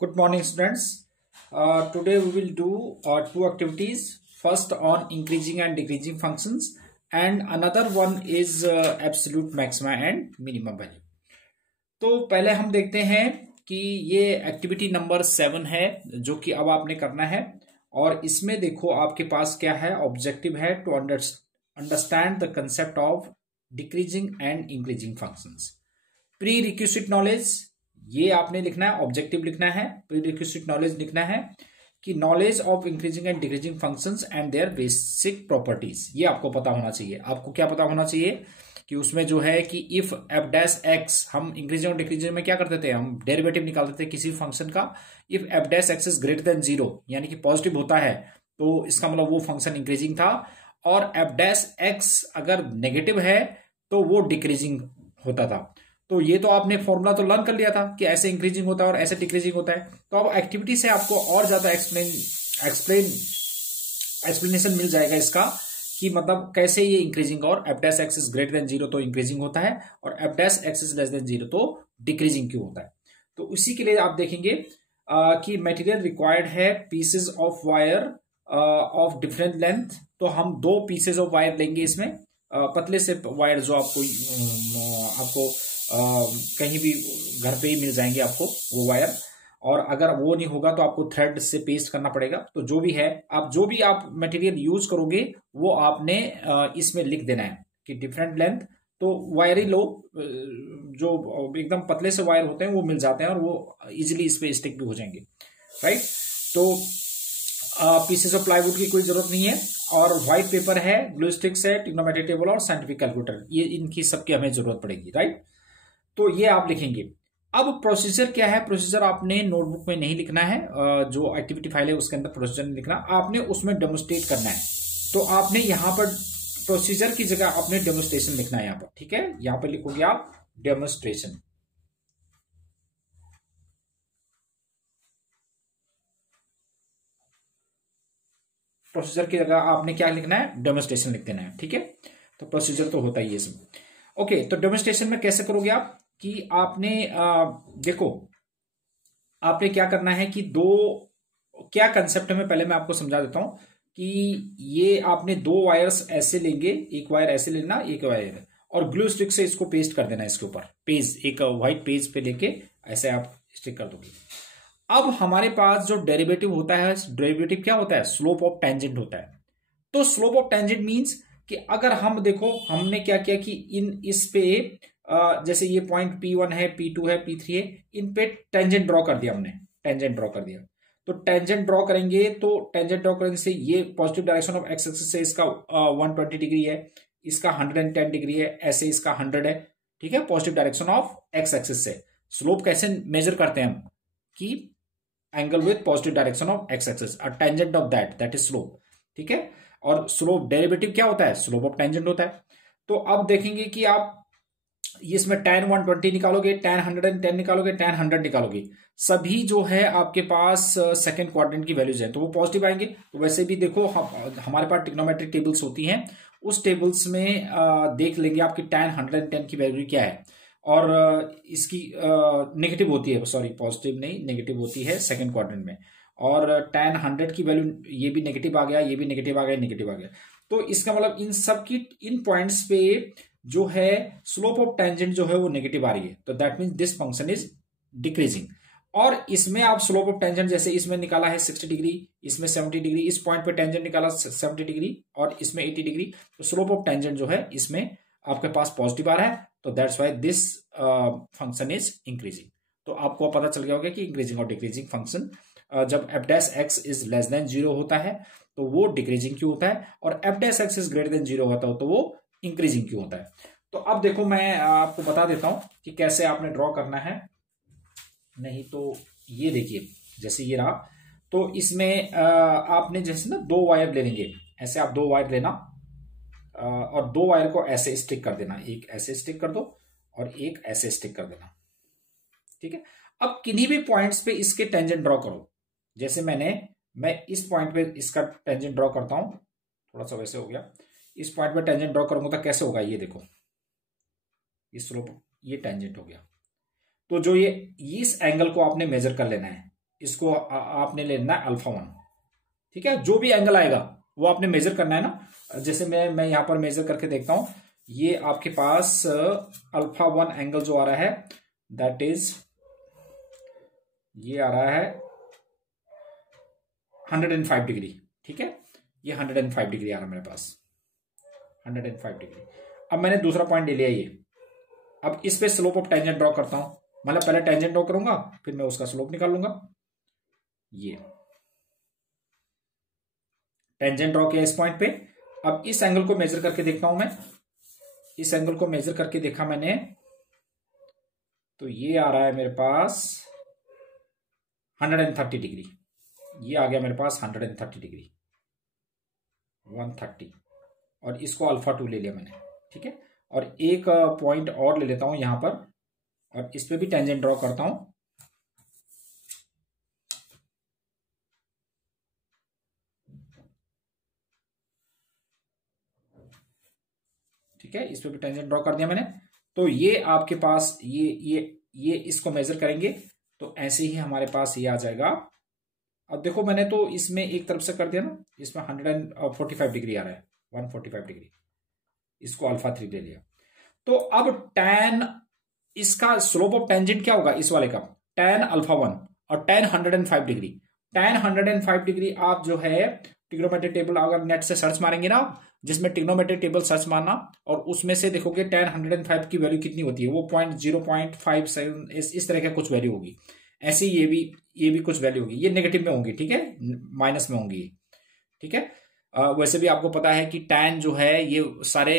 Good morning, students. Today we will do two activities. First on increasing and decreasing functions, and another one is absolute maxima and minimum value. तो पहले हम देखते हैं कि ये activity number 7 है जो कि अब आपने करना है, और इसमें देखो आपके पास क्या है, ऑब्जेक्टिव है to understand the concept of decreasing and increasing functions. Prerequisite knowledge ये आपने लिखना है, ऑब्जेक्टिव लिखना है, प्री रिक्विजिट नॉलेज लिखना है कि knowledge of increasing and decreasing functions and their basic properties, ये आपको पता होना चाहिए। आपको क्या पता होना चाहिए कि उसमें जो है कि इफ एफ डैश एक्स, हम इंक्रीजिंग और डिक्रीजिंग में क्या करते थे, हम डेरिवेटिव निकालते थे किसी फंक्शन का। If F dash x is greater than 0 यानी कि पॉजिटिव होता है तो इसका मतलब वो फंक्शन इंक्रीजिंग था, और एफ डैश एक्स अगर नेगेटिव है तो वो डिक्रीजिंग होता था। तो ये तो आपने फॉर्मूला तो लर्न कर लिया था कि ऐसे इंक्रीजिंग होता है और ऐसे डिक्रीजिंग होता है। तो अब एक्टिविटी से आपको और ज्यादा एक्सप्लेनेशन मिल जाएगा इसका कि मतलब कैसे ये इंक्रीजिंग, और F dash x is greater than 0 तो इंक्रीजिंग होता है, और F dash x is less than 0 तो डिक्रीजिंग क्यों होता है। तो उसी के लिए आप देखेंगे कि मटेरियल रिक्वायर्ड है pieces of wire of different length. तो हम दो पीसेज ऑफ वायर लेंगे इसमें, पतले से वायर जो आपको कहीं भी घर पे ही मिल जाएंगे आपको वो वायर, और अगर वो नहीं होगा तो आपको थ्रेड से पेस्ट करना पड़ेगा। तो जो भी है, आप जो भी आप मटेरियल यूज करोगे वो आपने इसमें लिख देना है कि डिफरेंट लेंथ। तो वायर ही लो, जो एकदम पतले से वायर होते हैं वो मिल जाते हैं और वो इजिली इस पे स्टिक भी हो जाएंगे, राइट। तो पीसेस ऑफ प्लाईवुड की कोई जरूरत नहीं है, और व्हाइट पेपर है, ग्लू स्टिक्स है, ट्रिग्नोमेट्री टेबल और साइंटिफिक कैलकुलेटर, ये इनकी सबकी हमें जरूरत पड़ेगी, राइट। तो ये आप लिखेंगे। अब प्रोसीजर क्या है, प्रोसीजर आपने नोटबुक में नहीं लिखना है, जो एक्टिविटी फाइल है उसके अंदर प्रोसीजर नहीं लिखना, आपने उसमें डेमोस्ट्रेट करना है। तो आपने यहां पर प्रोसीजर की जगह आपने डेमोस्ट्रेशन लिखना है यहां पर, ठीक है। यहां पर लिखोगे आप डेमोस्ट्रेशन। प्रोसीजर की जगह आपने क्या लिखना है, डेमोस्ट्रेशन लिख देना है, ठीक है। तो प्रोसीजर तो होता ही है सब। ओके, तो डेमोस्ट्रेशन में कैसे करोगे आप कि आपने देखो आपने क्या करना है कि क्या कंसेप्ट है, पहले मैं आपको समझा देता हूं कि ये आपने दो वायर्स ऐसे लेंगे, एक वायर ऐसे लेना, एक वायर, और ग्लू स्टिक से इसको पेस्ट कर देना इसके ऊपर, पेज एक व्हाइट पेज पे लेके ऐसे आप स्टिक कर दोगे। अब हमारे पास जो डेरिवेटिव होता है, डेरिवेटिव क्या होता है, स्लोप ऑफ टेंजेंट होता है। तो स्लोप ऑफ टेंजेंट मींस कि अगर हम देखो हमने क्या किया कि इस पे जैसे ये पॉइंट P1 है, P2 है, P3 है, इन पे टेंजेंट ड्रॉ कर दिया हमने, टेंजेंट ड्रॉ कर दिया। तो टेंजेंट ड्रॉ करेंगे, तो टेंजेंट ड्रॉ करने से ये positive direction of x axis से इसका 120 डिग्री है, इसका 110 डिग्री है, ऐसे इसका 100 है, ठीक है, positive direction of x axis से। स्लोप कैसे मेजर करते हैं हम कि angle with positive direction of x axis, tangent of that is slope, ठीक है। और स्लोप डेरिवेटिव क्या होता है, स्लोप ऑफ टेंजेंट होता है। तो अब देखेंगे कि आप इसमें tan 120 निकालोगे, tan 110 निकालोगे, tan 100 निकालोगे, सभी जो है आपके पास सेकंड क्वाड्रेंट की वैल्यूज है तो वो पॉजिटिव आएंगे। तो वैसे भी देखो हमारे पास ट्रिग्नोमेट्रिक टेबल्स होती हैं, उस टेबल्स में देख लेंगे आपकी tan 110 की वैल्यू क्या है, और इसकी नेगेटिव होती है, सॉरी पॉजिटिव नहीं नेगेटिव होती है सेकंड क्वाड्रेंट में, और tan 100 की वैल्यू ये भी नेगेटिव आ गया, ये भी नेगेटिव आ गया, नेगेटिव आ गया। तो इसका मतलब इन सब की इन पॉइंट्स पे जो है स्लोप ऑफ टेंजेंट जो है वो नेगेटिव आ रही है, तो that means this function is decreasing. और इसमें आप स्लोप ऑफ टेंजेंट जैसे इसमें निकाला है 60 डिग्री, इसमें 70 डिग्री, इस पॉइंट पे टेंजेंट निकाला 70 डिग्री और इसमें 80 डिग्री, तो स्लोप ऑफ टेंजेंट जो है इसमें आपके पास पॉजिटिव आ रहा है, तो that's why this function is increasing. तो आपको पता चल गया होगा कि इंक्रीजिंग और डिक्रीजिंग फंक्शन जब F dash x is less than 0 होता है तो वो डिक्रीजिंग क्यों होता है, और F dash x is greater than 0 होता है तो वो इंक्रीजिंग क्यों होता है। तो अब देखो मैं आपको बता देता हूं कि कैसे आपने ड्रॉ करना है। नहीं तो ये देखिए जैसे ये रहा, तो इसमें आपने जैसे ना दो वायर ले लेंगे, ऐसे आप दो वायर लेना और दो वायर को ऐसे स्टिक कर देना, एक ऐसे स्टिक कर दो और एक ऐसे स्टिक कर देना, ठीक है। अब किन्हीं भी पॉइंट्स पे इसके टेंजेंट ड्रॉ करो, जैसे मैं इस पॉइंट पे इसका टेंजेंट ड्रॉ करता हूं, थोड़ा सा वैसे हो गया, इस पॉइंट पे टेंजेंट ड्रॉ करूंगा तो कैसे होगा, ये देखो इस स्लोप ये टेंजेंट हो गया। तो जो ये इस एंगल को आपने मेजर कर लेना है, इसको आपने लेना है अल्फा 1, ठीक है। जो भी एंगल आएगा वो आपने मेजर करना है ना। जैसे मैं यहां पर मेजर करके देखता हूं, ये आपके पास अल्फा 1 एंगल जो आ रहा है दैट इज, ये आ रहा है 105 डिग्री, ठीक है। ये 105 डिग्री आ रहा है मेरे पास, 105 डिग्री। अब मैंने दूसरा पॉइंट ले लिया ये। अब इस पे स्लोप ऑफ टेंजेंट ड्रॉ करता हूं, मतलब पहले टेंजेंट ड्रॉ करूंगा फिर मैं उसका स्लोप निकाल लूंगा। ये टेंजेंट ड्रॉ किया इस पॉइंट पे। अब इस एंगल को मेजर करके देखता हूं मैं। इस एंगल को मेजर करके देखा मैंने, तो ये आ रहा है मेरे पास 130 डिग्री। ये आ गया मेरे पास 130 डिग्री, 130। और इसको अल्फा 2 ले लिया मैंने, ठीक है। और एक पॉइंट और ले लेता हूं यहां पर, और इस पे भी टेंजेंट ड्रॉ करता हूं। ठीक है, इस पे भी टेंजेंट ड्रॉ कर दिया मैंने। तो ये आपके पास ये इसको मेजर करेंगे तो ऐसे ही हमारे पास ये आ जाएगा। अब देखो मैंने तो इसमें एक तरफ से कर दिया ना, इसमें 145 डिग्री आ रहा है, 145 डिग्री। इसको अल्फा 3 ले लिया। तो अब tan, इसका स्लोप ऑफ टेंजेंट क्या होगा इस वाले का, tan अल्फा 1 और tan 105 डिग्री। tan 105 डिग्री आप जो है ट्रिग्नोमेट्रिक टेबल अगर नेट से सर्च मारेंगे ना, जिसमें ट्रिग्नोमेट्रिक टेबल सर्च मारना, और उसमें से देखोगे tan 105 की वैल्यू कितनी होती है, वो 0.57 इस तरह का कुछ वैल्यू होगी। ऐसे ये भी कुछ वैल्यू होगी, ये नेगेटिव में होंगी, ठीक है, माइनस में होंगी, ठीक है। वैसे भी आपको पता है कि tan जो है ये सारे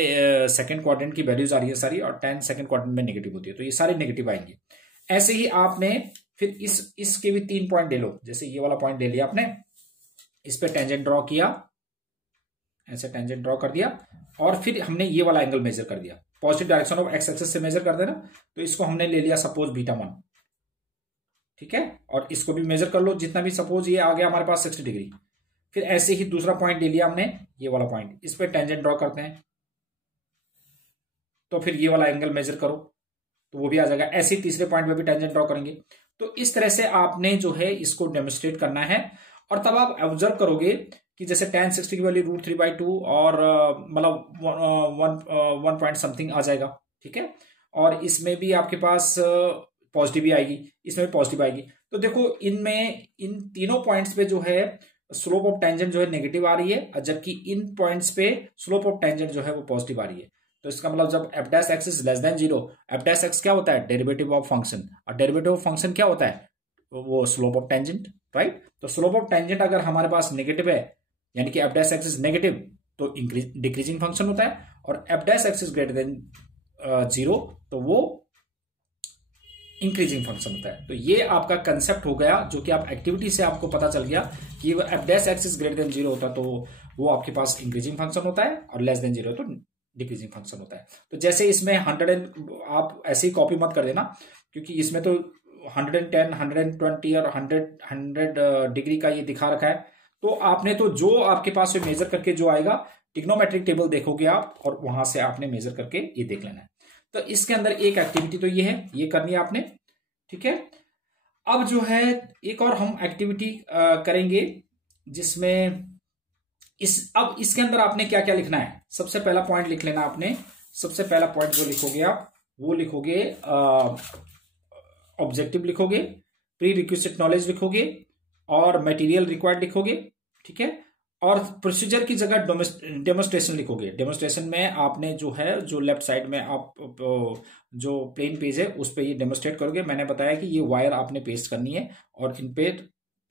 सेकंड क्वाड्रेंट की वैल्यूज आ रही है सारी, और tan सेकंड क्वाड्रेंट में नेगेटिव होती है, तो ये सारे नेगेटिव आएंगे। ऐसे ही आपने फिर इसके भी 3 पॉइंट ले लो। जैसे ये वाला पॉइंट ले लिया आपने, इस पे टेंजेंट ड्रॉ किया, ऐसे टेंजेंट ड्रॉ कर दिया, और फिर हमने ये वाला एंगल मेजर कर दिया। Positive direction of x axis से मेजर कर देना, तो इसको हमने ले लिया सपोज बीटा 1, ठीक है। और इसको भी मेजर कर लो जितना भी, सपोज ये आ गया हमारे पास 60 डिग्री। फिर ऐसे ही दूसरा पॉइंट ले लिया हमने, ये वाला पॉइंट, इस पे टेंजेंट ड्रॉ करते हैं, तो फिर ये वाला एंगल मेजर करो तो वो भी आ जाएगा। ऐसे ही तीसरे पॉइंट पे भी टेंजेंट ड्रॉ करेंगे। तो इस तरह से आपने जो है इसको डेमोन्स्ट्रेट करना है। और तब आप ऑब्जर्व करोगे कि जैसे tan 60 की वैल्यू √3/2 और मतलब 1 पॉइंट समथिंग आ जाएगा, ठीक है। और इसमें भी आपके पास पॉजिटिव भी आएगी, इसमें भी पॉजिटिव आएगी। तो देखो इनमें इन तीनों पॉइंट्स पे जो है स्लोप ऑफ टेंजेंट जो है नेगेटिव आ रही है, जबकि इन पॉइंट्स पे स्लोप ऑफ टेंजेंट जो है वो पॉजिटिव आ रही है। तो इसका मतलब जब f dash x is less than 0, f dash x क्या होता है, डेरिवेटिव ऑफ फंक्शन, और डेरिवेटिव ऑफ फंक्शन क्या होता है, वो स्लोप ऑफ टेंजेंट, राइट। तो स्लोप ऑफ टेंजेंट अगर हमारे पास नेगेटिव है, यानी कि f dash x is negative, तो डिक्रीजिंग फंक्शन होता है। और f dash x is greater than 0, तो वो इंक्रीजिंग फंक्शन होता है। तो ये आपका कंसेप्ट हो गया, जो कि आप एक्टिविटी से आपको पता चल गया कि f dash x is greater than 0 होता है तो वो आपके पास इंक्रीजिंग फंक्शन होता है, और लेस देन 0 तो डिक्रीजिंग फंक्शन होता है। तो जैसे इसमें 100, आप ऐसे ही कॉपी मत कर देना, क्योंकि इसमें तो 110, 120 और 100 डिग्री का ये दिखा रखा है। तो आपने तो जो आपके पास में मेजर करके जो आएगा, ट्रिग्नोमेट्रिक टेबल देखोगे आप, और वहां से आपने मेजर करके ये देख लेना है। तो इसके अंदर एक एक्टिविटी तो ये है, ये करनी है आपने, ठीक है। अब जो है एक और हम एक्टिविटी करेंगे, जिसमें अब इसके अंदर आपने क्या क्या लिखना है। सबसे पहला पॉइंट लिख लेना आपने। सबसे पहला पॉइंट जो लिखोगे आप, वो लिखोगे ऑब्जेक्टिव लिखोगे, प्री रिक्विजिट नॉलेज लिखोगे, और मटेरियल रिक्वायर्ड लिखोगे, ठीक है। और प्रोसीजर की जगह डेमोन्स्ट्रेशन लिखोगे। डेमोन्स्ट्रेशन में आपने जो है, जो लेफ्ट साइड में आप जो प्लेन पेज है उस पर ये डेमोन्स्ट्रेट करोगे। मैंने बताया कि ये वायर आपने पेस्ट करनी है, और इन पे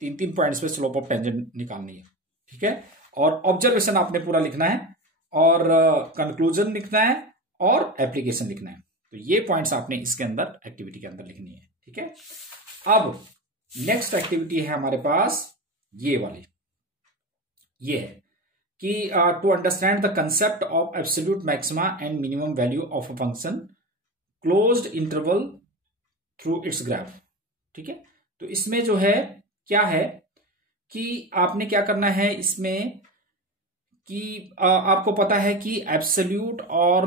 3 पॉइंट्स पे स्लोप ऑफ टेंजेंट निकालनी है, ठीक है। और ऑब्जर्वेशन आपने पूरा लिखना है, और कंक्लूजन लिखना है, और एप्लीकेशन लिखना है। तो ये पॉइंट्स आपने इसके अंदर एक्टिविटी के अंदर लिखनी है, ठीक है। अब नेक्स्ट एक्टिविटी है हमारे पास ये वाली, ये है कि to understand the concept of absolute maxima and minimum value of a function closed interval through its graph, ठीक है। तो इसमें जो है क्या है कि आपने क्या करना है इसमें, कि आपको पता है कि एब्सोल्यूट और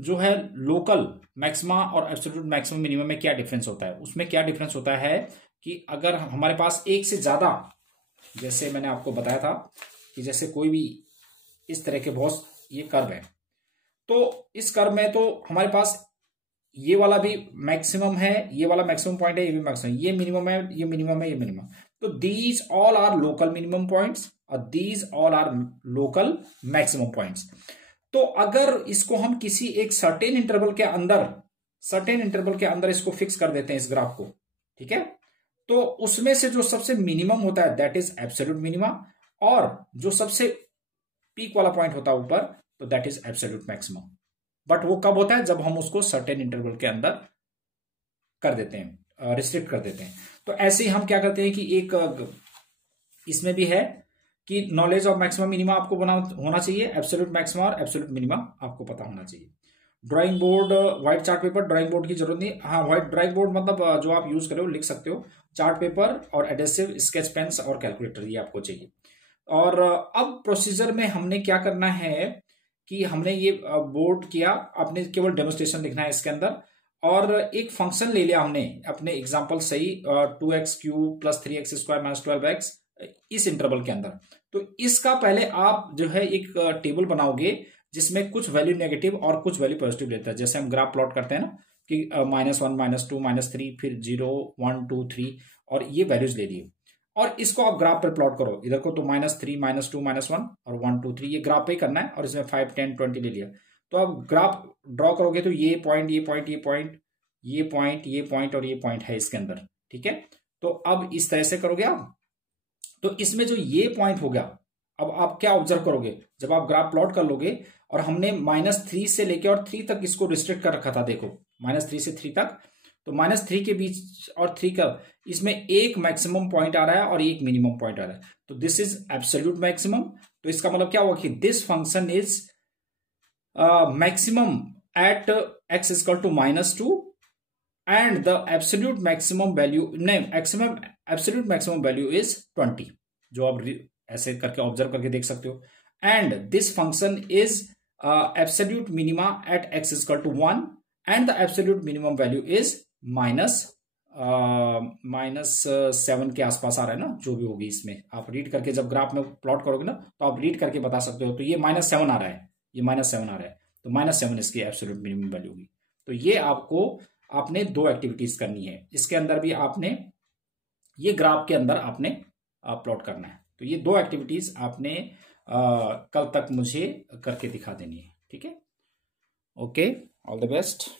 जो है लोकल मैक्सिमा और एब्सोल्यूट मैक्सिमम मिनिमम में क्या डिफरेंस होता है। उसमें क्या डिफरेंस होता है कि अगर हमारे पास एक से ज्यादा, जैसे मैंने आपको बताया था कि जैसे कोई भी इस तरह के बहुत ये कर्व है, तो इस कर्व में तो हमारे पास ये वाला भी मैक्सिमम है, ये वाला मैक्सिमम पॉइंट है, ये भी मैक्सिमम, ये मिनिमम है, ये मिनिमम है, ये मिनिमम। तो these all are local minimum points और these all are local maximum points. तो अगर इसको हम किसी एक सर्टेन इंटरवल के अंदर इसको फिक्स कर देते हैं इस ग्राफ को, ठीक है, तो उसमें से जो सबसे मिनिमम होता है दैट इज एब्सोल्यूट मिनिमा, और जो सबसे पीक वाला पॉइंट होता है ऊपर, तो that is absolute maximum. But वो कब होता है? जब हम उसको सर्टेन इंटरवल के अंदर कर देते हैं, रिस्ट्रिक्ट कर देते हैं। तो ऐसे ही हम क्या करते हैं कि एक इसमें भी है कि नॉलेज ऑफ मैक्सिमम मिनिमा आपको बना होना चाहिए, एब्सोल्यूट मैक्सिमा और एब्सोल्यूट मिनिमा आपको पता होना चाहिए। Drawing board, white chart paper, drawing board की जरूरत नहीं। हाँ, व्हाइट ड्राइंग बोर्ड मतलब जो आप यूज करो लिख सकते हो, चार्ट पेपर और एडेसिव, स्केच पेन्स और कैलकुलेटर, ये आपको चाहिए। और अब प्रोसीजर में हमने क्या करना है कि हमने ये बोर्ड किया, आपने केवल डेमोस्ट्रेशन लिखना है इसके अंदर, और एक फंक्शन ले लिया हमने अपने एग्जांपल सही, 2x³ + 3x² - 12x इस इंटरवल के अंदर। तो इसका पहले आप जो है एक टेबल बनाओगे जिसमें कुछ वैल्यू नेगेटिव और कुछ वैल्यू पॉजिटिव लेता है, जैसे हम ग्राफ प्लॉट करते हैं ना कि -1 -2 -3 फिर 0 1 2 3 और ये वैल्यूज ले लिए, और इसको आप ग्राफ पर प्लॉट करो। इधर को तो -3 -2 -1 और 1 2 3 ये ग्राफ पे ही करना है, और इसमें 5 10 20 ले लिया। तो आप ग्राफ ड्रॉ करोगे तो ये पॉइंट ये पॉइंट ये पॉइंट ये पॉइंट ये पॉइंट और ये पॉइंट है इसके अंदर, ठीक है। तो अब इस तरह से करोगे आप, तो इसमें जो ये पॉइंट हो गया, अब आप क्या ऑब्जर्व करोगे जब आप ग्राफ प्लॉट कर लोगे, और हमने -3 से लेके और 3 तक इसको रिस्ट्रिक्ट कर रखा था, देखो -3 से 3 तक, तो -3 के बीच और 3 का इसमें एक मैक्सिमम पॉइंट आ रहा है और एक मिनिमम पॉइंट आ रहा है, तो दिस इज एब्सोल्यूट मैक्सिमम। तो इसका मतलब क्या हुआ कि this function is maximum at x = -2 and the absolute maximum value, नहीं, एब्सोल्यूट मैक्सिमम वैल्यू इज 20, जो आप ऐसे करके ऑब्जर्व करके देख सकते हो। And this function is absolute minima at x = 1 and the absolute minimum value is -7 के आसपास आ रहा है ना, जो भी होगी इसमें आप रीड करके जब ग्राफ में प्लॉट करोगे ना, तो आप रीड करके बता सकते हो। तो ये -7 आ रहा है, ये -7 आ रहा है, तो -7 इसकी एब्सोल्यूट मिनिमम वैल्यू होगी। तो ये आपने 2 एक्टिविटीज करनी है, इसके अंदर भी आपने ये ग्राफ के अंदर आपने प्लॉट करना है। तो ये 2 एक्टिविटीज आपने कल तक मुझे करके दिखा देनी है, ठीक है। Okay, all the best.